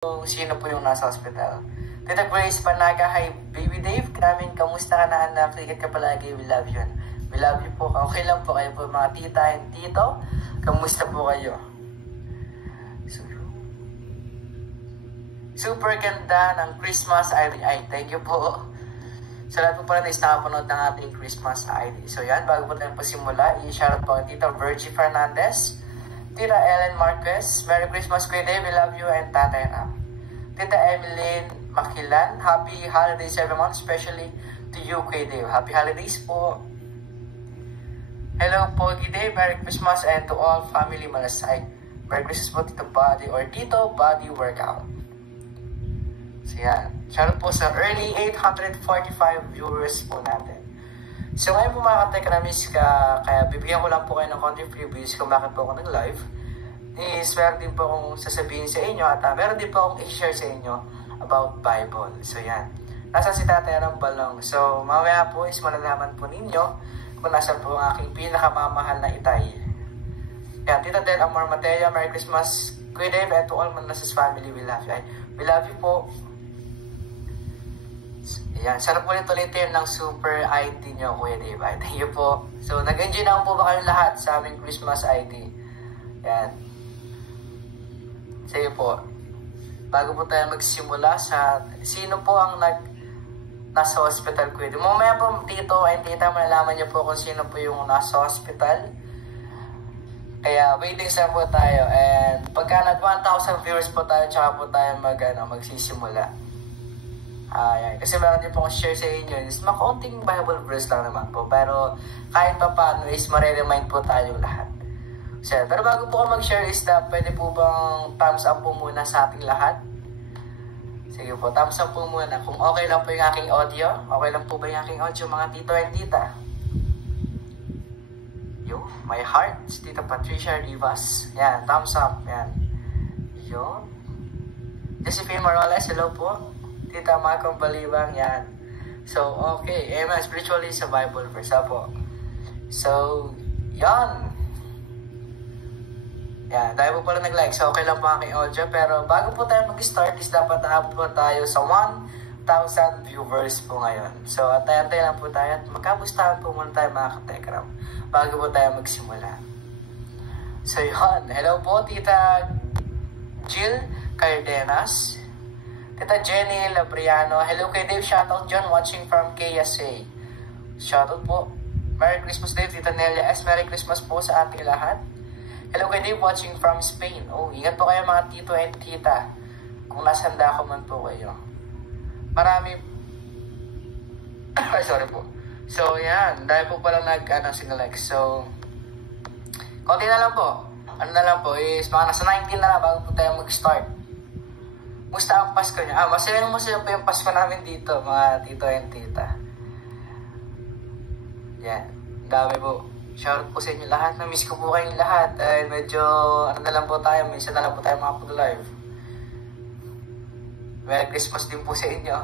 kung sino po yung nasa hospital. Tita Grace Panaga, hi Baby Dave, Kramin, kamusta ka na anak? Ingat ka palagi, we love you. We love you po, okay lang po kayo po mga tita and tito. Kamusta po kayo? Super ganda ng Christmas ID. Ay, thank you po. Sa lahat po pala na nakapanood ng ating Christmas ID. So yan, bago po tayo pasimula, i-shoutout po ang Tita Virgie Fernandez, Tita Ellen Marquez, Merry Christmas Kuya Dave, we love you, and Tatay Ram. Tita Emeline Makilan, Happy Holidays everyone, especially to you Kuya Dave. Happy Holidays po. Hello po Kuya Dave, Merry Christmas, and to all family Malasay. Merry Christmas po Tito Body or Tito Body Workout. So yan, shoutout po sa early 845 viewers po natin. So ngayon po mga katekramis, kaya bibigyan ko lang po kayo ng konting freebies kung bakit po ako nag-live. Is meron din po akong sasabihin sa inyo at meron din po akong i-share sa inyo about Bible. So yan, nasa si Tatay ng Balong. So mamaya po is malalaman po ninyo kung nasa po ang aking pinakamamahal na itay. Yan, Tita Del Amor Matea, Merry Christmas Kuya Dave, and to all Manassas family, we love you. We love you po. Yan, sarap ulit-ulit ng super ID nyo, Kuya Dave. Ay, thank you po. So, nag-enjoy na po ba kayong lahat sa aming Christmas ID? Yan. Sige po. Bago po tayo magsimula sa sino po ang nasa hospital, Kuya Dave. Mamaya po, tito and tita, malalaman nyo po kung sino po yung nasa hospital. Kaya, waiting sa po tayo. And pagka nag 1,000 viewers po tayo, tsaka po tayo magsisimula. Ayan. Kasi meron din po akong share sa inyo is makaunting Bible verse lang naman po. Pero kahit pa paano is mareremind po tayong lahat. So, pero bago po ako mag-share is pwede po bang thumbs up po muna sa ating lahat? Sige po, thumbs up po muna. Kung okay lang po yung aking audio. Okay lang po ba yung aking audio mga tito and tita? Yo, my heart, Tita Patricia Rivas. Yan, thumbs up. Yan. Yo. Josephine Morales, hello po. Tita Makong Balibang, yan. So, okay. Amen. Spiritually sa Bible verse po. So, yan. Yan. Dahil po pala nag-like. So, okay lang po aking audio. Pero bago po tayo mag-start is dapat naabot po tayo sa 1,000 viewers po ngayon. So, atay-atay lang po tayo. At magkamustahan po muna tayo mga katekram bago po tayo magsimula. So, yan. Hello po, Tita Jill Cardenas. Tita Jenny Labriano. Hello kay Dave. Shoutout John watching from KSA. Shoutout po. Merry Christmas Dave. Tita Nelia S. Merry Christmas po sa ating lahat. Hello kay Dave watching from Spain. Oh, ingat po kayo mga tito and tita. Kung nasanda ko man po kayo. Marami. Ay, sorry po. So, yan. Dahil po palang sinelect. So, konti na lang po. Ano na lang po is mga nasa 19 na lang bago po tayo mag-start. Musta ang Pasko niya? Masaya po yung Pasko namin dito, mga tito and tita. Yan. Dami po. Shoutout po sa inyo lahat. Na-miss ko po kayong lahat. Dahil medyo, na lang po tayo. Minsan na lang po tayo makapag-live. Merry Christmas din po sa inyo.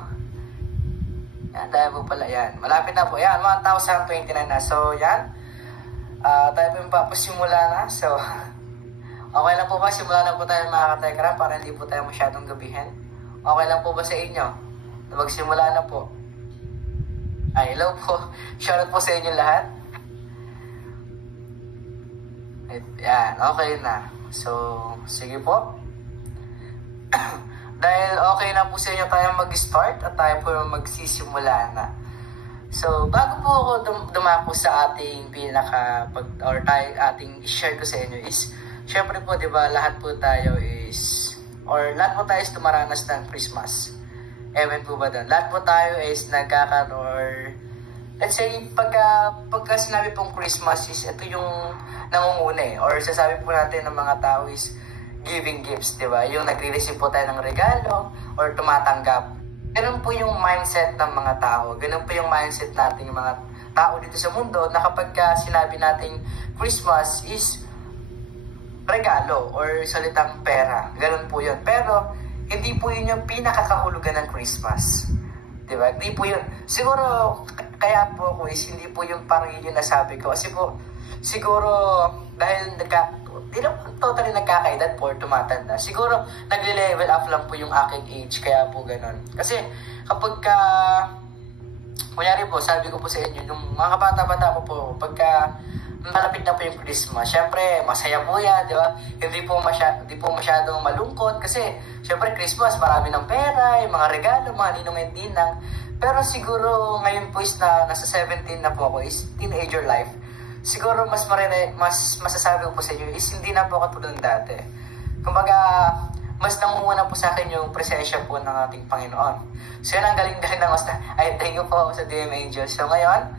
Yan, dahil po pala yan. Malapit na po. Yan, 1,029 na. So, yan. Tayo po yung papasimula na. So, okay lang po ba? Simula na po tayo mga katekram para hindi po tayo masyadong gabihin. Okay lang po ba sa inyo? Magsimula na po. Ay, hello po. Shoutout po sa inyo lahat. Yan, okay na. So, sige po. Dahil okay na po sa inyo tayo mag-start at tayo po magsisimula na. So, bago po ako dumako sa ating ating share ko sa inyo is syempre po, di ba, lahat po tayo is tumaranas ng Christmas. Amen po ba doon? Lahat po tayo is let's say, pagka sinabi pong Christmas is ito yung nangunguna or sasabi po natin ng mga tao is giving gifts, di ba? Yung nagre-receive po tayo ng regalo or tumatanggap. Ganun po yung mindset ng mga tao. Ganun po yung mindset natin, yung mga tao dito sa mundo na kapag sinabi natin Christmas is regalo or salitang pera. Ganun po yun. Pero, hindi po yun yung pinakakahulugan ng Christmas. Diba? Hindi po yun. Siguro, kaya po ako is hindi po yung parang yun yung nasabi ko. Kasi po, siguro, dahil di naman totally nagkakaedad po or tumatanda. Siguro, nagle-level up lang po yung aking age, kaya po ganun. Kasi, kapag kunyari po, sabi ko po sa inyo, yung mga kabata-bata po, pagka malapit na po yung Christmas, syempre, masaya po yan, di ba? Hindi po masyadong malungkot, kasi, syempre, Christmas, marami ng pera, yung mga regalo, mga ninong and ninang. Pero siguro, ngayon po is nasa 17 na po ako, is teenager life. Siguro mas masasabi ko po sa inyo is hindi na po katulad dati. Kumbaga, mas nangunguna po sa akin yung presensya po ng ating Panginoon. So yan ang galing-galing ng host na, ay thank you po sa DM Angels. So ngayon,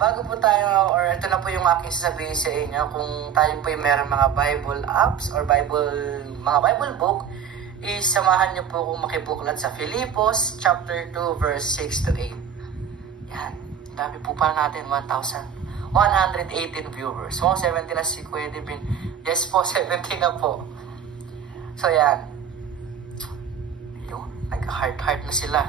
bago po tayo, or ito na po yung aking sasabihin sa inyo, kung tayo po yung meron mga Bible apps or mga Bible book, is samahan niyo po kung makibuklat sa Filipos chapter 2 verse 6 to 8. Yan, dami po pa natin, 1,118 viewers. So, 17 na si Kuya Divin. Yes po, 17 na po. So, yan. Yun, nag-heart-heart na sila.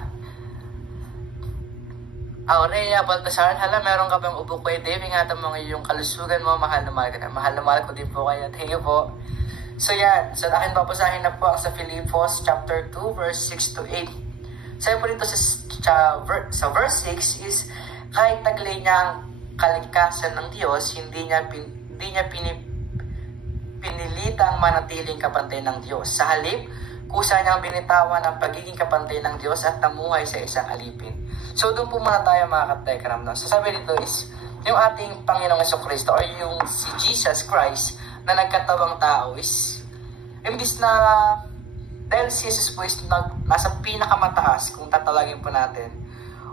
Aurea Baltasar, hala, meron ka bang upo, Kuya Dave? Ingatan mo yung kalusugan mo, mahal na mahal ka na. Mahal na mahal ko din po kayo. Thank you po. So, yan. So, akin babasahin na po ang sa Filipos chapter 2, verse 6 to 8. Sabi po dito sa verse 6 is, kahit taglay niya ang kalikasan ng Diyos, hindi niya pinilitang manatiling kapantay ng Diyos. Sa halip, kusa niyang binitawan ang pagiging kapantay ng Diyos at namuhay sa isang alipin. So doon po muna tayo mga katekram. So sabi dito is, yung ating Panginoong Jesucristo or yung si Jesus Christ na nagkatawang tao is, imbis na dahil si Jesus po is nasa pinakamataas kung tatawagin po natin,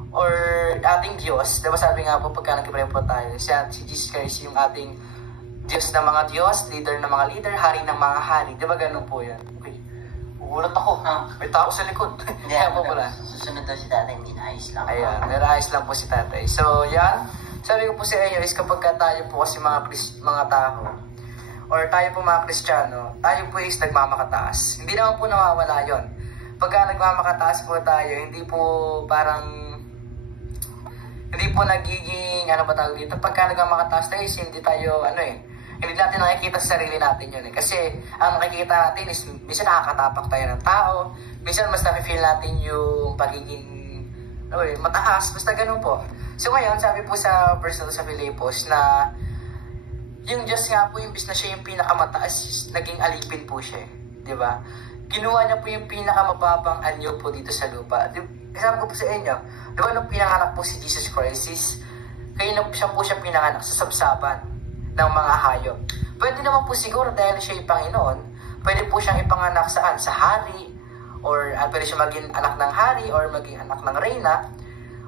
or ating Diyos, diba sabi nga po pagka nag-pray po tayo, si Jesus Christ yung ating Diyos ng mga Diyos, leader ng mga leader, hari ng mga hari, diba ganun po yan? Okay, ugulat ako, may tao sa likod. Kaya po pala. Susunod daw si tatay, minayos lang. Ayan, nirayos lang po si tatay. So yan, sabi ko po sa inyo is kapag tayo po kasi mga tao, or tayo po mga Kristiyano, tayo po is nagmamakataas. Hindi naman po nawawala yon. Pagka nagmamakataas po tayo, hindi po nagiging, ano ba tawag dito, pagka nagmamakataas tayo, hindi tayo, hindi natin nakikita sa sarili natin yun. Kasi, ang nakikita natin is, minsan nakakatapak tayo ng tao, minsan mas na-feel natin yung pagiging, mataas, basta ganun po. So ngayon, sabi po sa verse sa Filipos na, yung Diyos nga po, yung bis na siya yung pinakamataas, naging alipin po siya. Diba? Kinuha niya po yung pinakamababang anyo po dito sa lupa. Sabi ko po sa inyo, di ba nung pinanganak po si Jesus Christ is, siya po siya pinanganak sa sabsaban ng mga hayop. Pwede naman po siguro dahil siya yung Panginoon, pwede po siyang ipanganak saan? Sa hari, or pwede siya maging anak ng hari, or maging anak ng reyna,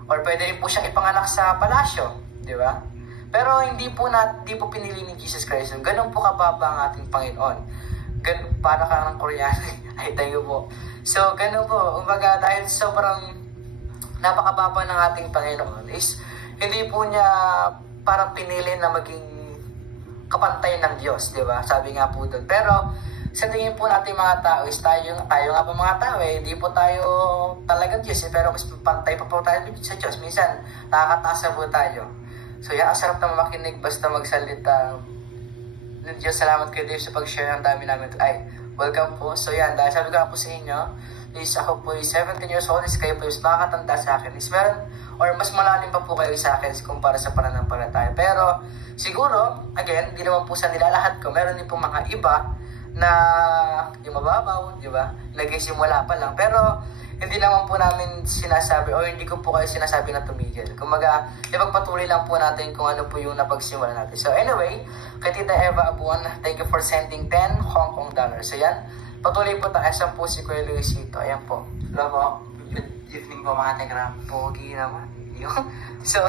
or pwede rin po siyang ipanganak sa palasyo. Di ba? Pero hindi po pinili ni Jesus Christ. Ganun po kababa ang ating Panginoon. Para ka ng Koreano. Ay, tayo po. So, ganun po. Umbaga, dahil sobrang napakababa ng ating Panginoon is hindi po niya parang pinili na maging kapantay ng Diyos, di ba? Sabi nga po doon. Pero, sa tingin po natin mga tao is tayo nga po mga tao hindi po tayo talagang Diyos pero mas pantay pa po tayo sa Diyos. Minsan, nakakataas na po tayo. So, ang sarap na makinig basta magsalita. Diyos, salamat kay Dave sa pag-share ng dami namin. Ay, welcome po. So, yan. Dahil sabi ko po sa inyo, is ako po 17 years old, is kayo po is makakatanda sa akin. Is meron, or mas malalim pa po kayo sa akin kumpara sa pananampalataya. Pero, siguro, again, hindi naman po sa nilalahat ko. Meron din po mga iba na yung mababaw, di ba? Nagsisimula pa lang. Pero, hindi naman po namin sinasabi o hindi ko po kayo sinasabi na tumigil. Kumaga, ipagpatuloy lang po natin kung ano po yung napagsimula natin. So anyway, kay Tita Eva Abuan, thank you for sending 10 Hong Kong dollars. So yan, patuloy po tayo. Asan po si Kuya Luisito? Ayan po. Hello po. Good evening po mga Telegram. Pogi naman. so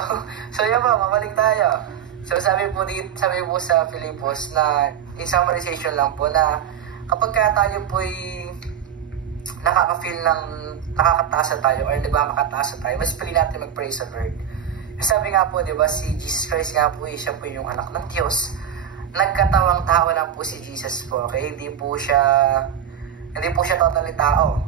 yan po, mabalik tayo. So sabi po sa Filipos na in summarization lang po na kapag tayo po nakaka-feel ng nakakataas tayo or nagmamakataas tayo, mas pili natin mag-praise the Lord. Sabi nga po, di ba, si Jesus Christ nga po, siya po yung anak ng Diyos. Nagkatawang tao lang po si Jesus po, okay? Hindi po siya totally tao.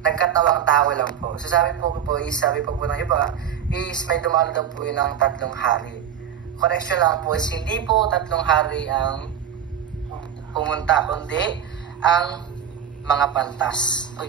Nagkatawang tao lang po. So sabi po ng iba, is may dumalo daw po yun ng 3 hari. Correction lang po, is hindi po 3 hari ang pumunta, kundi ang mga pantas. Uy.